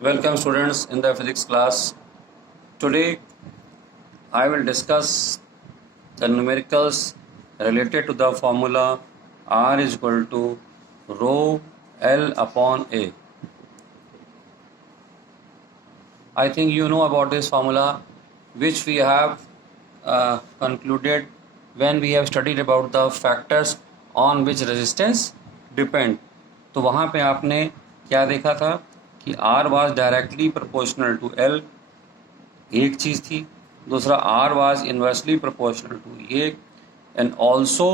Welcome students in the physics class. Today I will discuss the numericals related to the formula R is equal to rho L upon A. I think you know about this formula which we have concluded when we have studied about the factors on which resistance depend. तो वहाँ पे आपने क्या देखा था कि R was directly proportional to L, एक चीज़ थी. दूसरा R was inversely proportional to A, and also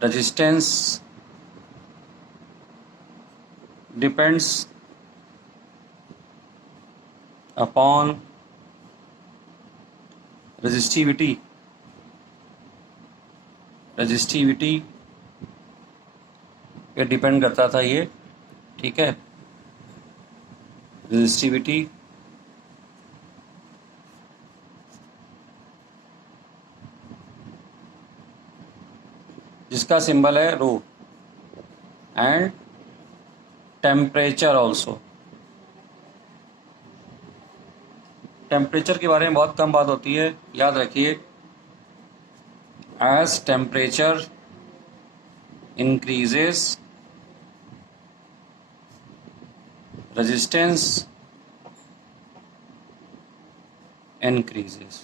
resistance depends upon resistivity पे डिपेंड करता था ये. ठीक है, रेजिस्टिविटी जिसका सिंबल है रो, एंड टेम्परेचर ऑल्सो. टेम्परेचर के बारे में बहुत कम बात होती है, याद रखिए. As temperature increases resistance increases.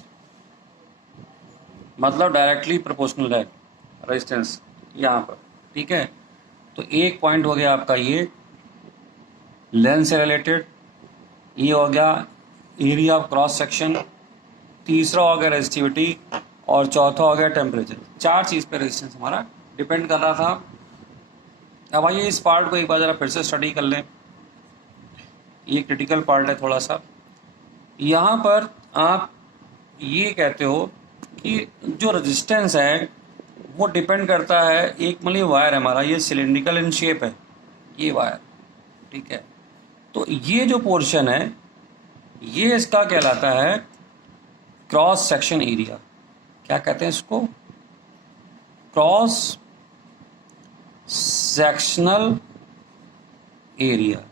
मतलब डायरेक्टली प्रोपोर्शनल है रेजिस्टेंस यहाँ पर. ठीक है, तो एक पॉइंट हो गया आपका ये लेंथ से रिलेटेड, ये हो गया एरिया ऑफ क्रॉस सेक्शन, तीसरा हो गया रेजिस्टिविटी, और चौथा हो गया टेम्परेचर. चार चीज़ पे रेजिस्टेंस हमारा डिपेंड कर रहा था. अब आइए इस पार्ट को एक बार ज़रा फिर से स्टडी कर लें. ये क्रिटिकल पार्ट है थोड़ा सा. यहाँ पर आप ये कहते हो कि जो रेजिस्टेंस है वो डिपेंड करता है, एक मतलब वायर है हमारा, ये सिलेंड्रिकल इन शेप है ये वायर. ठीक है, तो ये जो पोर्शन है ये इसका कहलाता है क्रॉस सेक्शन एरिया. क्या कहते हैं इसको? क्रॉस सेक्शनल एरिया,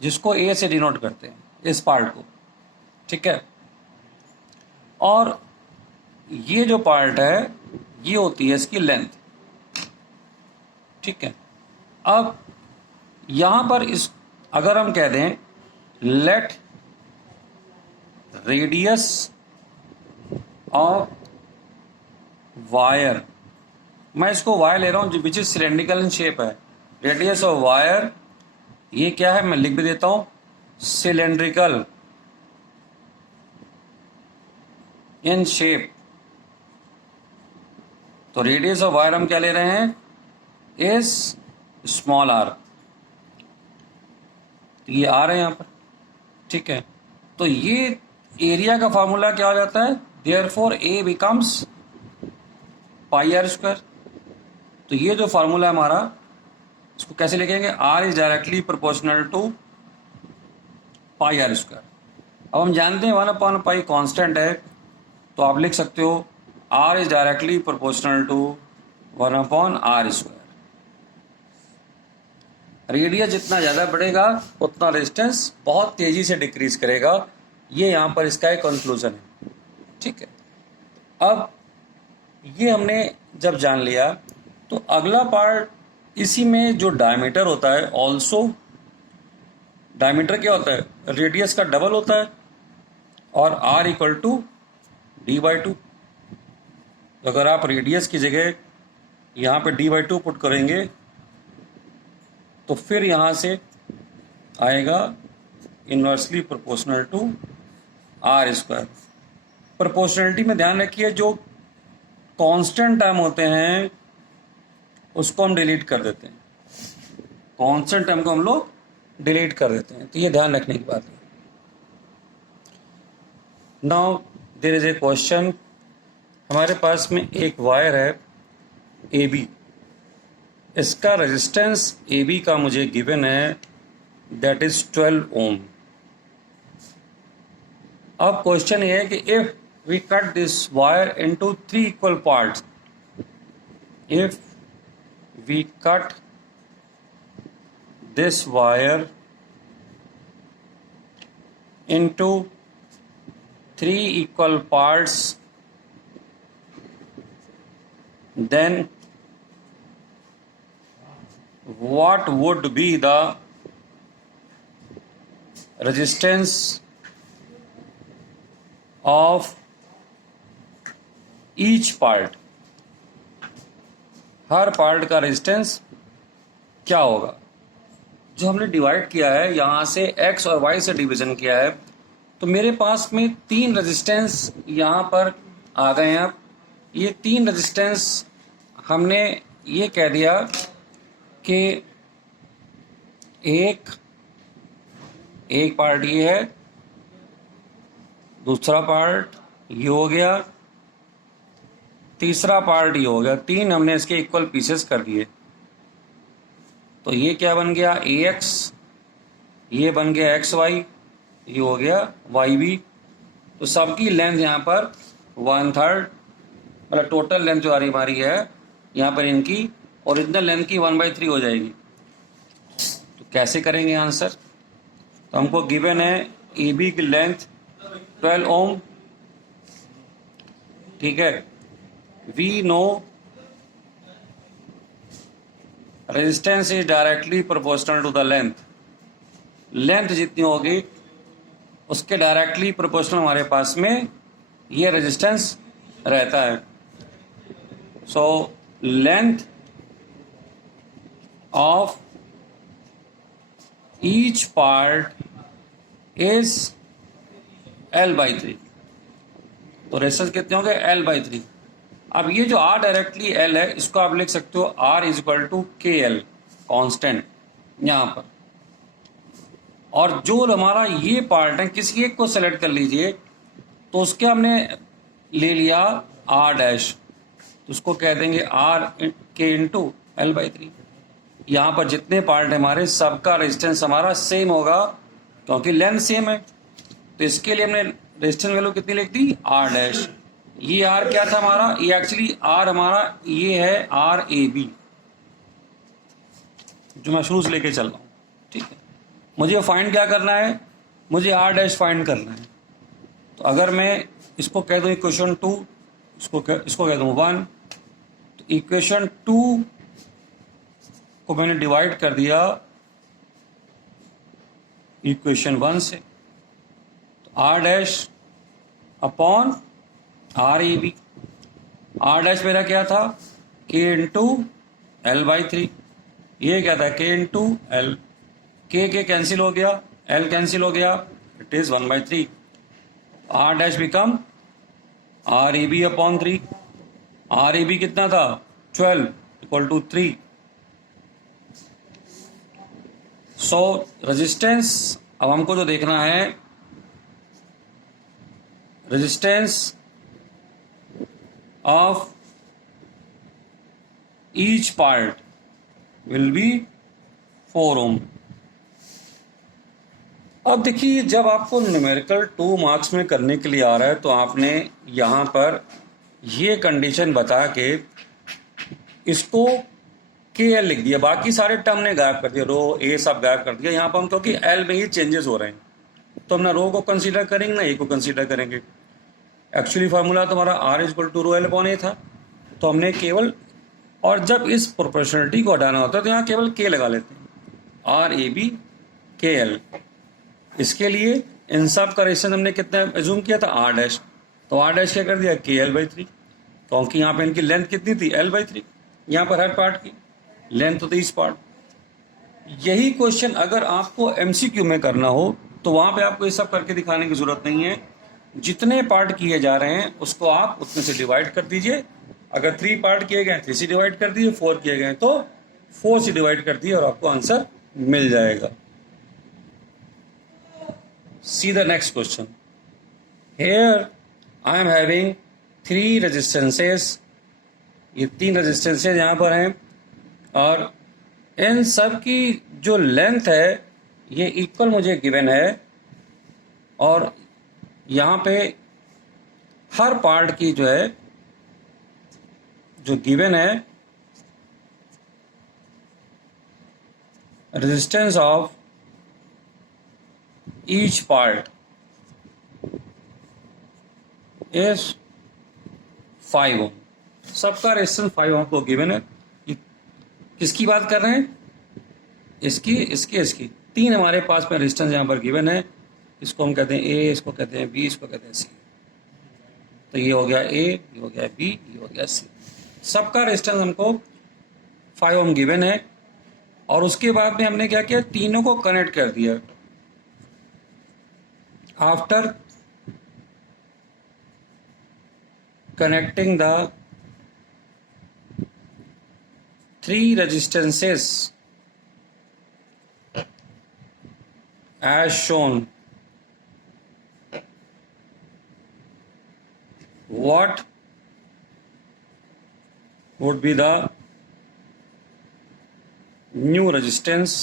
जिसको ए से डिनोट करते हैं इस पार्ट को. ठीक है, और ये जो पार्ट है ये होती है इसकी लेंथ. ठीक है, अब यहां पर इस अगर हम कह दें लेट रेडियस ऑफ वायर, मैं इसको वायर ले रहा हूं which is cylindrical in shape है. रेडियस ऑफ वायर ये क्या है, मैं लिख भी देता हूं, सिलेंड्रिकल इन शेप. तो रेडियस ऑफ वायर हम क्या ले रहे हैं, इज स्मॉल आर. तो ये आर है यहाँ पर. ठीक है, तो ये एरिया का फॉर्मूला क्या हो जाता है, therefore A becomes pi R square. तो ये जो फॉर्मूला है हमारा, इसको कैसे लिखेंगे, R is directly proportional to pi R square. अब हम जानते हैं 1/पाई कांस्टेंट है, तो आप लिख सकते हो R is directly proportional to 1/आर स्क्वायर. रेडियस जितना ज़्यादा बढ़ेगा उतना रेजिस्टेंस बहुत तेज़ी से डिक्रीज करेगा. ये यहाँ पर इसका एक कंक्लूजन है. ठीक है, अब ये हमने जब जान लिया तो अगला पार्ट इसी में जो डायमीटर होता है, ऑल्सो डायमीटर क्या होता है, रेडियस का डबल होता है, और आर इक्वल टू d/2. अगर आप रेडियस की जगह यहाँ पे d/2 पुट करेंगे तो फिर यहाँ से आएगा inversely proportional to R square. Proportionality में ध्यान रखिए जो कांस्टेंट टर्म होते हैं उसको हम डिलीट कर देते हैं, कांस्टेंट टर्म को हम लोग डिलीट कर देते हैं. तो ये ध्यान रखने की बात है. Now there is a question. हमारे पास में एक वायर है ए बी, इसका रेजिस्टेंस ए बी का मुझे गिवन है, दैट इज 12 ओम. अब क्वेश्चन ये है कि if we cut this wire into 3 equal parts, if we cut this wire into 3 equal parts, then what would be the resistance of each part? Her part का resistance क्या होगा? जो हमने divide किया है यहाँ से x और y से डिवीजन किया है, तो मेरे पास में 3 रेजिस्टेंस यहाँ पर आ गए हैं। अब ये 3 रेजिस्टेंस हमने ये कह दिया कि एक पार्ट ये है, दूसरा पार्ट ये हो गया, तीसरा पार्ट ये हो गया। 3 हमने इसके इक्वल पीसेस कर दिए। तो ये क्या बन गया? AX, ये बन गया XY, ये हो गया YB। तो सबकी लेंथ यहाँ पर 1/3, मतलब टोटल लेंथ जो आ रही हमारी है यहाँ पर इनकी ओरिजिनल लेंथ की 1/3 हो जाएगी। तो कैसे करेंगे आंसर? तो हमको गिवन है AB की लेंथ 12 ओम, ठीक है। We know resistance is directly proportional to the length. Length जितनी होगी उसके डायरेक्टली प्रोपोर्शनल हमारे पास में ये रेजिस्टेंस रहता है। So length of each part is L/3। तो रेजिस्टेंस कितने होंगे? L/3। अब ये जो R डायरेक्टली L है, इसको आप लिख सकते हो R is equal to KL, constant यहाँ पर। और जो हमारा ये पार्ट है, किसी एक को सेलेक्ट कर लीजिए, तो उसके हमने ले लिया R डैश, तो उसको कह देंगे RK इंटू L/3। यहाँ पर जितने पार्ट है हमारे, सबका रेजिस्टेंस हमारा सेम होगा क्योंकि लेंथ सेम है। तो इसके लिए हमने रेजिस्टेंस वैल्यू कितनी लिख दी? R dash. ये R क्या था हमारा? ये एक्चुअली R हमारा ये है RAB, जो मैं शुरू से लेके चल रहा हूँ, ठीक है। मुझे फाइंड क्या करना है? मुझे R डैश फाइंड करना है। तो अगर मैं इसको कह दूँ इक्वेशन 2, इसको कह दूँ 1, तो इक्वेशन 2 को मैंने डिवाइड कर दिया इक्वेशन 1 से। तो R dash upon RAB। R dash मेरा क्या था? K into L/3। ये क्या था? K into L। K cancel हो गया, L कैंसिल हो गया, it is 1/3। R dash become RAB upon 3। RAB कितना था? 12 इक्वल टू 3। सो रेजिस्टेंस, अब हमको जो देखना है, resistance of each part will be 4 ohm। अब देखिए, जब आपको न्यूमेरिकल 2 मार्क्स में करने के लिए आ रहा है, तो आपने यहाँ पर ये कंडीशन बता के इसको KL लिख दिया, बाकी सारे टर्म ने गायब कर दिया, रो A सब गायब कर दिया। यहाँ पर हम क्योंकि L में ही चेंजेस हो रहे हैं, तो हम ना रो को कंसीडर करेंगे ना A को कंसीडर करेंगे। एक्चुअली फार्मूला तो हमारा R is equal to rho L upon A था, तो हमने केवल, और जब इस प्रोपोर्शनलिटी को हटाना होता है तो यहाँ केवल K लगा लेते हैं, RAB KL। इसके लिए इन सब का रेजिस्टेंस हमने कितना एज्यूम किया था? R dash. तो R डैश क्या कर दिया? KL/3, क्योंकि यहाँ पे इनकी लेंथ कितनी थी? L/3। यहाँ पर हर पार्ट की लेंथ होती है इस पार्ट। यही क्वेश्चन अगर आपको MCQ में करना हो तो वहाँ पे आपको ये सब करके दिखाने की जरूरत नहीं है। जितने पार्ट किए जा रहे हैं उसको आप उतने से डिवाइड कर दीजिए। अगर 3 पार्ट किए गए 3 से डिवाइड कर दिए, 4 किए गए तो 4 से डिवाइड कर दिए और आपको आंसर मिल जाएगा। सी the next question. Here I am having 3 resistances. ये 3 रेजिस्टेंसेस यहाँ पर हैं और इन सब की जो लेंथ है ये इक्वल मुझे गिवन है, और यहाँ पे हर पार्ट की जो है जो गिवन है resistance of each part is 5 ओम। सबका रेजिस्टेंस 5 ओम को गिवन है। ये किसकी बात कर रहे हैं? इसकी तीन हमारे पास में रेजिस्टेंस यहाँ पर गिवन है। इसको हम कहते हैं ए, इसको कहते हैं बी, इसको कहते हैं सी। तो ये हो गया ए, ये हो गया बी, ये हो गया सी। सबका रेजिस्टेंस हमको 5 ओम गिवन है। और उसके बाद में हमने क्या किया, तीनों को कनेक्ट कर दिया। After connecting the 3 resistances as shown, what would be the new resistance?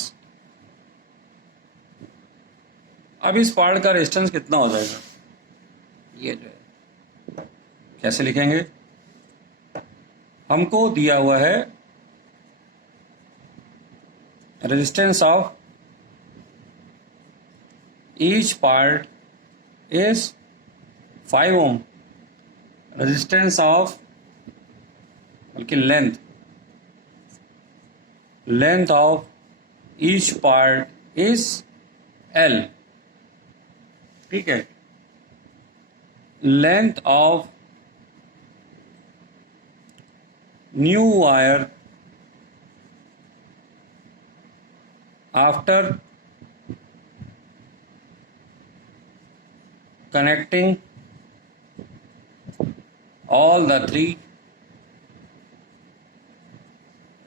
अब इस पार्ट का रेजिस्टेंस कितना हो जाएगा? ये जो है कैसे लिखेंगे? हमको दिया हुआ है resistance of each part is 5 ohm. Resistance of बल्कि length of each part is L. ठीक है। Length of new wire after connecting all the 3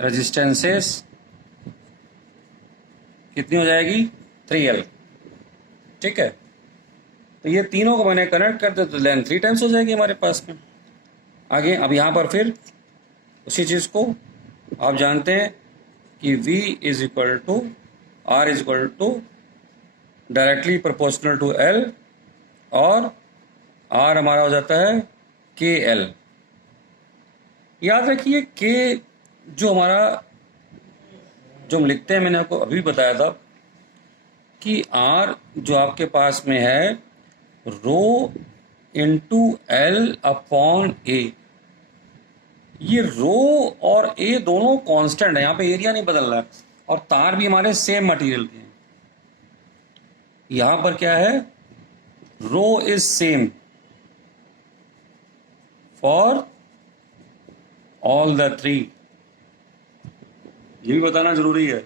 resistances कितनी हो जाएगी? 3L। ठीक है। तो ये तीनों को मैंने कनेक्ट कर दिया तो लेंथ 3 टाइम्स हो जाएगी हमारे पास में। आगे अब यहाँ पर फिर उसी चीज़ को आप जानते हैं कि V is equal to R is equal to directly proportional to L, और R हमारा हो जाता है KL। याद रखिए K जो हम लिखते हैं, मैंने आपको अभी बताया था कि R जो आपके पास में है rho into L upon A। ये रो और A दोनों कांस्टेंट है, यहाँ पे एरिया नहीं बदल रहा है, और तार भी हमारे सेम मटेरियल के हैं। यहाँ पर क्या है, rho is same for all the 3। ये भी बताना जरूरी है,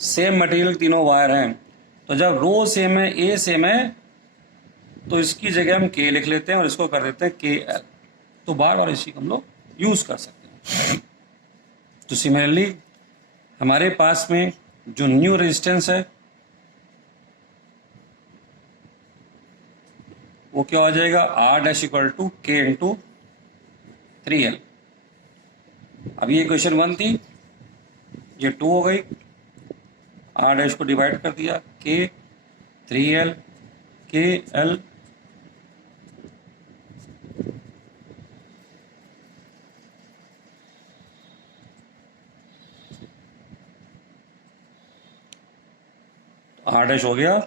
सेम मटेरियल तीनों वायर हैं। तो जब रो सेम है, ए सेम है, तो इसकी जगह हम के लिख लेते हैं और इसको कर देते हैं के एल। तो बार बार इसी को हम लोग यूज कर सकते हैं। तो सिमिलरली हमारे पास में जो न्यू रेजिस्टेंस है वो क्या हो जाएगा, आर डैश इक्वल टू के इंटू 3L। अब ये क्वेश्चन 1 थी, ये 2 हो गई। आर डैश को डिवाइड कर दिया, के 3L के एल। आर डैश हो गया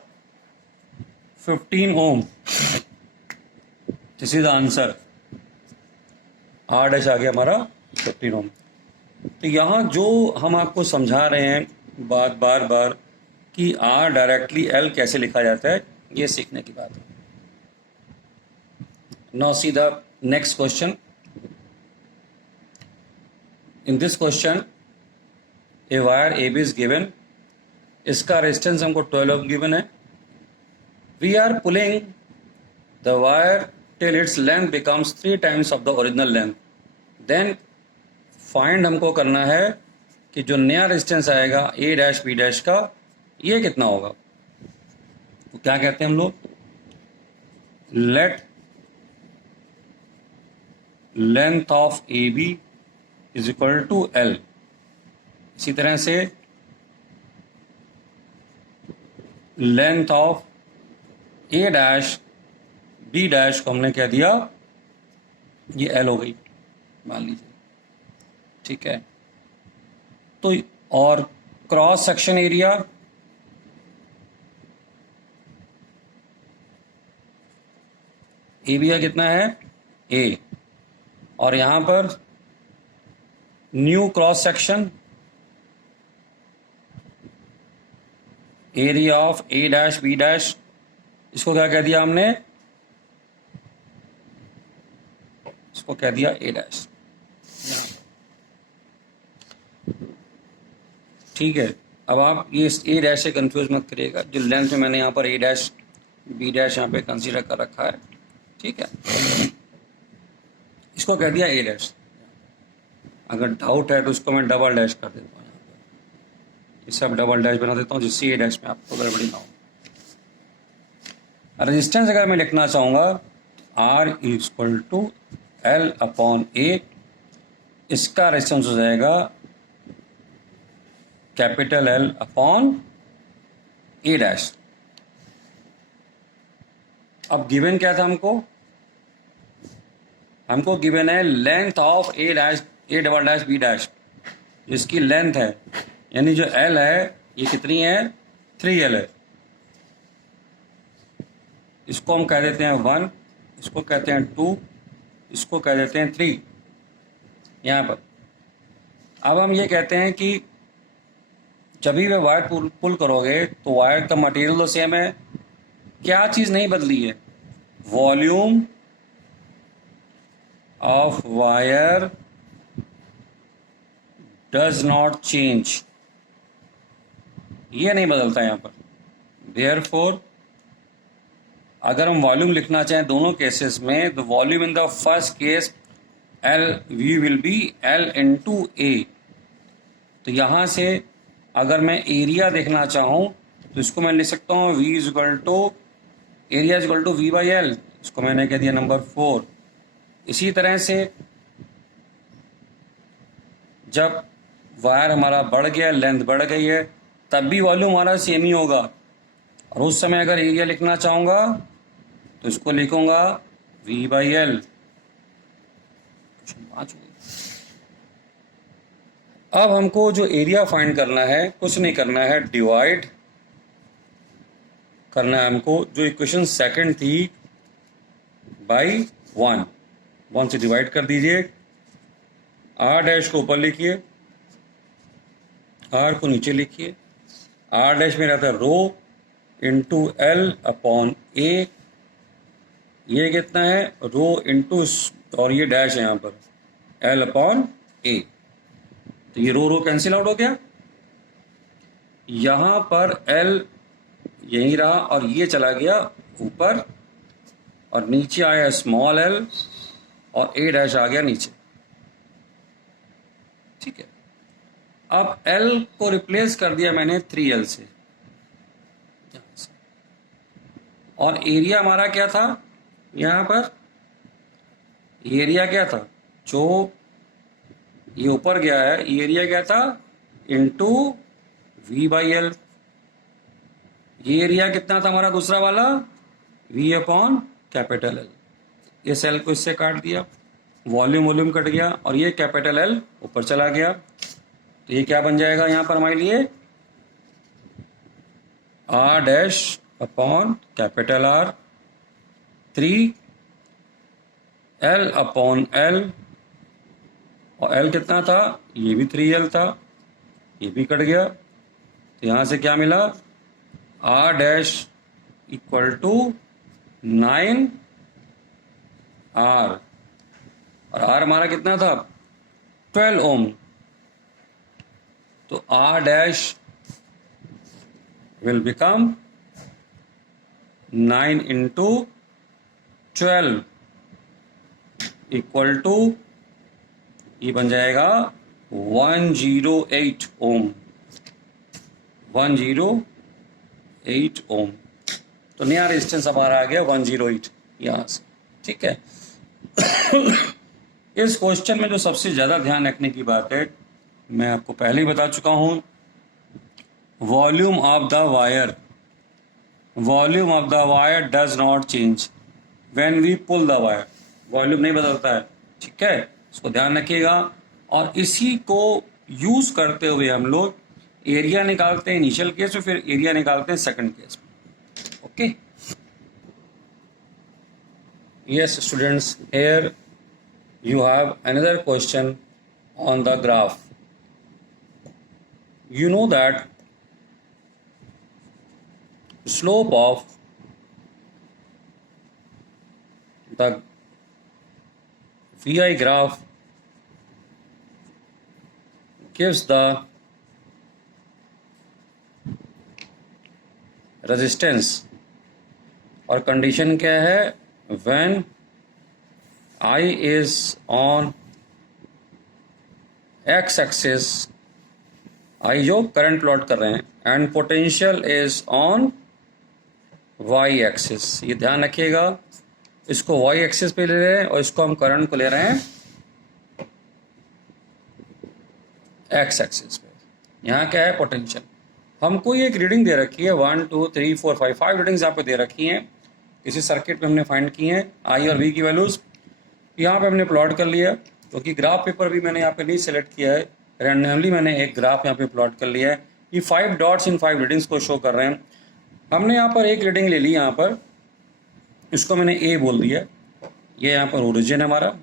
15 ohm. This is the answer. R dash आ गया हमारा 15 ओम। तो यहाँ जो हम आपको समझा रहे हैं बात बार बार कि आर डायरेक्टली एल कैसे लिखा जाता है, ये सीखने की बात है। Now see the next question. In this question a wire A B is given, इसका रेजिस्टेंस हमको 12 ओम गिवन है। We are pulling the wire till its length becomes 3 times of the original length. Then find हमको करना है कि जो नया resistance आएगा ए डैश बी डैश का, ये कितना होगा। तो क्या कहते हैं हम लोग, let length of A B is equal to L. इसी तरह से length of A dash B dash को हमने कह दिया ये एल हो गई, मान लीजिए। ठीक है। तो और क्रॉस सेक्शन एरिया एरिया कितना है ए, और यहाँ पर new cross section area of A dash B dash, इसको क्या कह दिया हमने, इसको कह दिया ए डैश। ठीक है, अब आप ये ए डैश से कंफ्यूज मत करिएगा, जो लेंथ में मैंने यहाँ पर ए डैश बी डैश यहाँ पे कंसीडर कर रखा है। ठीक है, इसको कह दिया ए डैश। अगर डाउट है तो उसको मैं डबल डैश कर देता हूँ, यहाँ पर इसे अब डबल डैश बना देता हूँ जिससे ए डैश में आपको गड़बड़ी ना हो। रेजिस्टेंस अगर मैं लिखना चाहूँगा R equal to L upon A, इसका रेजिस्टेंस हो जाएगा capital L upon A dash. अब गिवन क्या था हमको गिवन है length of A dash A double dash B dash, जिसकी लेंथ है यानी जो L है ये कितनी है 3L है। इसको हम कह देते हैं 1, इसको कहते हैं 2, इसको कह देते हैं 3 यहाँ पर। अब हम ये कहते हैं कि जब भी वे वायर पुल करोगे तो वायर का मटेरियल तो सेम है, क्या चीज़ नहीं बदली है, volume of wire does not change, ये नहीं बदलता यहाँ पर। देयरफॉर अगर हम वॉल्यूम लिखना चाहें दोनों केसेस में, तो volume in the first case L V will be L into A। तो यहाँ से अगर मैं एरिया देखना चाहूँ तो इसको मैं लिख सकता हूँ V is equal to area is equal to V by L, इसको मैंने कह दिया नंबर 4। इसी तरह से जब वायर हमारा बढ़ गया, लेंथ बढ़ गई है, तब भी वॉल्यूम हमारा सेम ही होगा। और उस समय अगर एरिया लिखना चाहूँगा तो इसको लिखूंगा V बाई L। अब हमको जो एरिया फाइंड करना है, कुछ नहीं करना है, डिवाइड करना है हमको। जो इक्वेशन सेकंड थी बाई 1 से डिवाइड कर दीजिए। R डैश को ऊपर लिखिए, R को नीचे लिखिए। R डैश में रहता है rho into L upon A, ये कितना है रो इंटू, और ये डैश है यहाँ पर L अपॉन A, तो ये रो कैंसिल आउट हो गया। यहाँ पर L यही रहा और ये चला गया ऊपर, और नीचे आया स्मॉल l और A डैश आ गया नीचे। ठीक है, अब L को रिप्लेस कर दिया मैंने 3L से, और एरिया हमारा क्या था, यहाँ पर एरिया क्या था, जो ये ऊपर गया है एरिया क्या था इंटू V बाई L। ये एरिया कितना था हमारा दूसरा वाला V अपॉन कैपिटल L। इस L को इससे काट दिया, वॉल्यूम कट गया, और ये कैपिटल L ऊपर चला गया। तो ये क्या बन जाएगा यहाँ पर हमारे लिए R dash upon capital R 3L upon L, और L कितना था, ये भी 3L था, ये भी कट गया। तो यहाँ से क्या मिला, R dash equal to 9R, और R हमारा कितना था 12 ओम। तो R dash will become 9 into 12 equal to, ये बन जाएगा 108 ओम, 108 ओम। तो नया रेजिस्टेंस हमारा आ गया 108 यहाँ से। ठीक है, इस क्वेश्चन में जो सबसे ज़्यादा ध्यान रखने की बात है, मैं आपको पहले ही बता चुका हूँ, volume of the wire, volume of the wire does not change when we pull the wire, volume नहीं बदलता है। ठीक है, इसको ध्यान रखिएगा। और इसी को यूज करते हुए हम लोग एरिया निकालते हैं इनिशियल केस में, फिर एरिया निकालते हैं सेकंड केस में। Okay, Yes, students, here you have another question on the graph. You know that slope of the VI graph gives the resistance और कंडीशन क्या है, when I is on x axis, I जो current plot कर रहे हैं, and potential is on y axis. ये ध्यान रखिएगा, इसको y एक्सिस पे ले रहे हैं और इसको हम करंट को ले रहे हैं x एक्सिस पे. यहाँ क्या है, पोटेंशियल. हमको ये एक रीडिंग दे रखी है 1 2 3 4 5 रीडिंग्स यहाँ पे दे रखी हैं. इसी सर्किट में हमने फाइंड की हैं आई और वी की वैल्यूज. यहाँ पे हमने प्लॉट कर लिया, क्योंकि ग्राफ पेपर भी मैंने यहाँ पे नहीं सेलेक्ट किया है, रैंडमली मैंने एक ग्राफ यहाँ पे प्लॉट कर लिया है. ये 5 डॉट्स इन 5 रीडिंग्स को शो कर रहे हैं. हमने यहाँ पर एक रीडिंग ले ली, यहाँ पर इसको मैंने ए बोल दिया, ये यहाँ पर ओरिजिन है हमारा.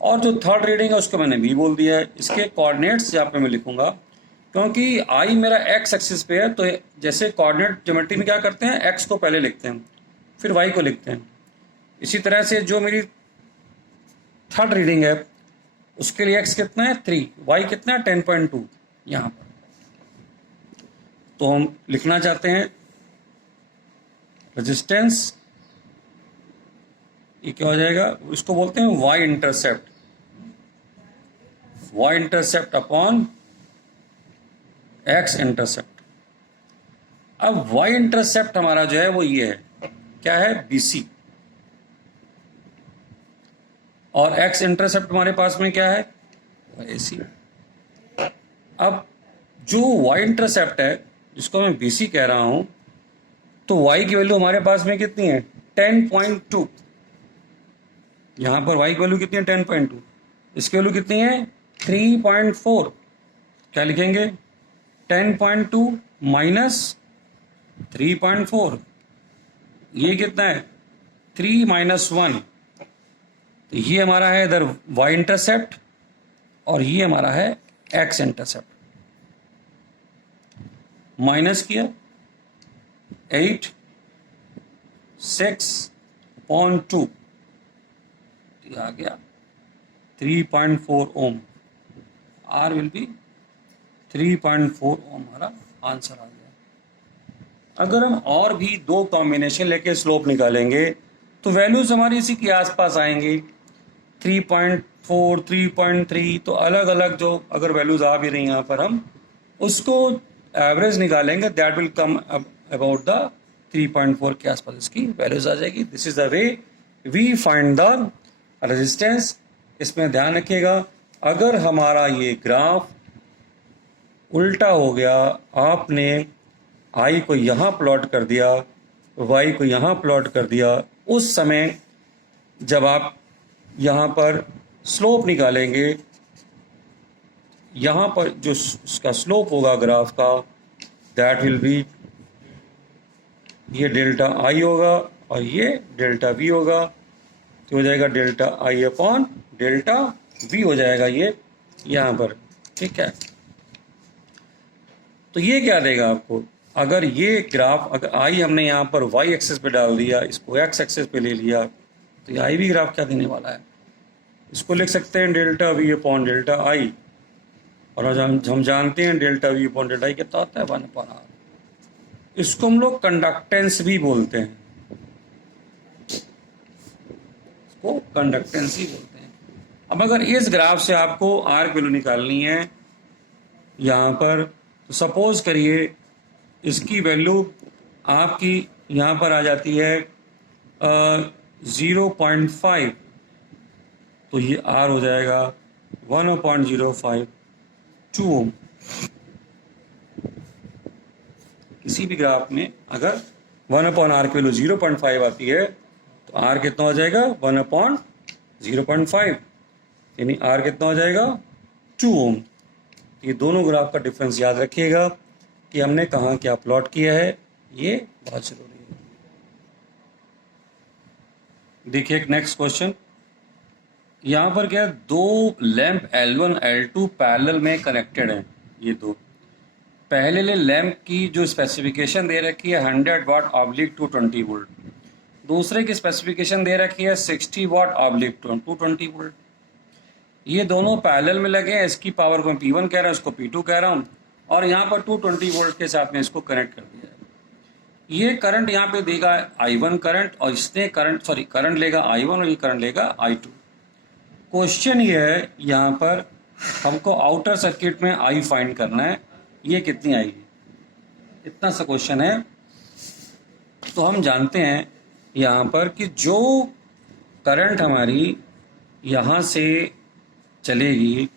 और जो थर्ड रीडिंग है उसको मैंने बी बोल दिया है. इसके कोऑर्डिनेट्स यहाँ पे मैं लिखूंगा, क्योंकि आई मेरा एक्स एक्सिस पे है, तो जैसे कोऑर्डिनेट ज्योमेट्री में क्या करते हैं, एक्स को पहले लिखते हैं फिर वाई को लिखते हैं. इसी तरह से जो मेरी थर्ड रीडिंग है उसके लिए एक्स कितना है 3, वाई कितना है 10.2 यहाँ पर. तो हम लिखना चाहते हैं रेजिस्टेंस, ये क्या हो जाएगा, इसको बोलते हैं Y intercept. Y intercept upon X intercept. अब वाई इंटरसेप्ट हमारा जो है वो ये है, क्या है, BC. और एक्स इंटरसेप्ट हमारे पास में क्या है, AC. अब जो वाई इंटरसेप्ट है जिसको मैं BC कह रहा हूं, तो y की वैल्यू हमारे पास में कितनी है 10.2. यहां पर y की वैल्यू कितनी है 10.2, इसकी वैल्यू कितनी है 3.4. क्या लिखेंगे, 10.2 माइनस 3.4, ये कितना है 3 माइनस 1. तो ये हमारा है इधर y इंटरसेप्ट और ये हमारा है x इंटरसेप्ट. माइनस किया 8 6/2, आ गया 3.4 ओम. R विल बी 3.4 ओम, हमारा आंसर आ गया. अगर हम और भी दो कॉम्बिनेशन लेके स्लोप निकालेंगे तो वैल्यूज हमारी इसी के आसपास आएंगी, 3.4 3.3. तो अलग अलग जो अगर वैल्यूज आ भी रही यहाँ पर, हम उसको एवरेज निकालेंगे, that will come about the 3.4 के आसपास इसकी वैल्यूज आ जाएगी. This is the way we find the resistance. इसमें ध्यान रखिएगा, अगर हमारा ये ग्राफ उल्टा हो गया, आपने आई को यहाँ प्लॉट कर दिया, वाई को यहाँ प्लॉट कर दिया, उस समय जब आप यहाँ पर स्लोप निकालेंगे, यहाँ पर जो उसका स्लोप होगा ग्राफ का, दैट विल बी, ये डेल्टा आई होगा और ये डेल्टा वी होगा. तो हो जाएगा delta I upon delta we हो जाएगा ये यहाँ पर. ठीक है, तो ये क्या देगा आपको, अगर ये ग्राफ, अगर आई हमने यहाँ पर वाई एक्सिस पे डाल दिया, इसको एक्स एक्सिस पे ले लिया, तो ये आई वी ग्राफ क्या देने वाला है, इसको लिख सकते हैं डेल्टा वी अपॉन डेल्टा आई. और हम जानते हैं डेल्टा वी अपॉन डेल्टा आई कितना होता है 1/r. इसको हम लोग कंडक्टेंस भी बोलते हैं, इसको कंडक्टेंस ही बोलते हैं. अब अगर इस ग्राफ से आपको आर की वैल्यू निकालनी है यहाँ पर, तो सपोज करिए इसकी वैल्यू आपकी यहाँ पर आ जाती है 0.5, तो ये आर हो जाएगा 1/05 2 ओम. किसी भी ग्राफ में अगर 1/r की वैल्यू 0.5 आती है, तो r कितना हो जाएगा 1/0.5, यानी r कितना हो जाएगा 2 ओम. ये दोनों ग्राफ का डिफरेंस याद रखिएगा कि हमने कहाँ क्या प्लॉट किया है, ये बहुत जरूरी है. देखिए एक नेक्स्ट क्वेश्चन, यहाँ पर क्या है, दो लैंप L1 L2 पैरेलल में कनेक्टेड हैं। ये दो पहले लैंप की जो स्पेसिफिकेशन दे रखी है 100 वाट ऑब्लिक 220 वोल्ट, दूसरे की स्पेसिफिकेशन दे रखी है 60 वाट ऑब्लिक 220 वोल्ट। ये दोनों पैरेलल में लगे हैं, इसकी पावर को P1 कह रहा हूँ, इसको P2 कह रहा हूँ, और यहाँ पर 220 वोल्ट के साथ में इसको कनेक्ट कर दिया है। ये करंट यहाँ पे देगा I1 करंट, और इसने करंट लेगा I1 और ये करंट लेगा I2। क्वेश्चन ये है, यहाँ पर हमको आउटर सर्किट में I फाइंड करना है, ये कितनी आएगी, इतना सा क्वेश्चन है। तो हम जानते हैं यहाँ पर कि जो करंट हमारी यहाँ से चलेगी,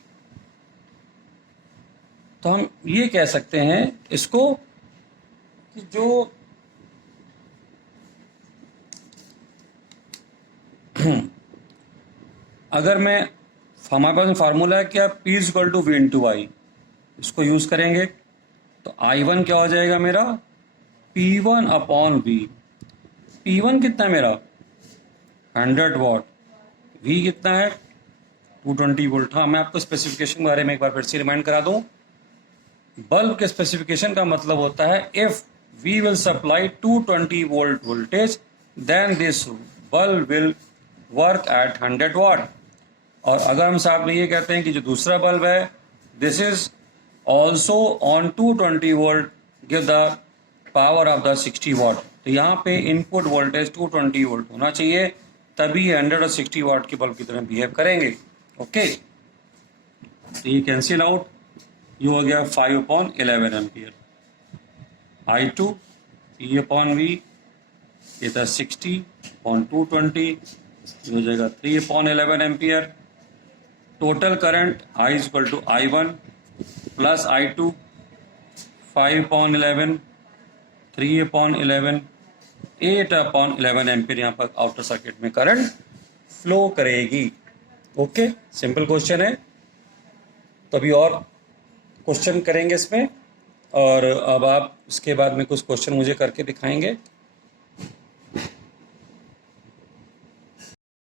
तो हम ये कह सकते हैं इसको कि जो अगर मैं, हमारे पास फार्मूला है क्या, P = V × I, इसको यूज करेंगे तो I1 क्या हो जाएगा मेरा, P1/V। P1 कितना है मेरा 100 वाट, V कितना है 220 वोल्ट। हाँ, मैं आपको स्पेसिफिकेशन के बारे में एक बार फिर से रिमाइंड करा दूं। बल्ब के स्पेसिफिकेशन का मतलब होता है if we will supply 220 volt voltage then this bulb will work at 100 watt. और अगर हम साहब ये कहते हैं कि जो दूसरा बल्ब है this is also on 220 volt give the power of the 60 वाट, तो यहाँ पे इनपुट वोल्टेज 220 वोल्ट होना चाहिए, तभी 100 और 60 वाट के बल्ब की तरह बिहेव करेंगे। ओके, तो ये कैंसिल आउट, ये हो गया 5/11 एम्पियर। I2 P/V, ये था 60/220, ये हो जाएगा 3/11 ampere. Total current I = I1 plus I2, 5/11, 3/11, 8/11 ampere यहाँ पर आउटर सर्किट में करंट फ्लो करेगी। ओके, सिंपल क्वेश्चन है। तो अभी और क्वेश्चन करेंगे इसमें, और अब आप इसके बाद में कुछ क्वेश्चन मुझे करके दिखाएंगे।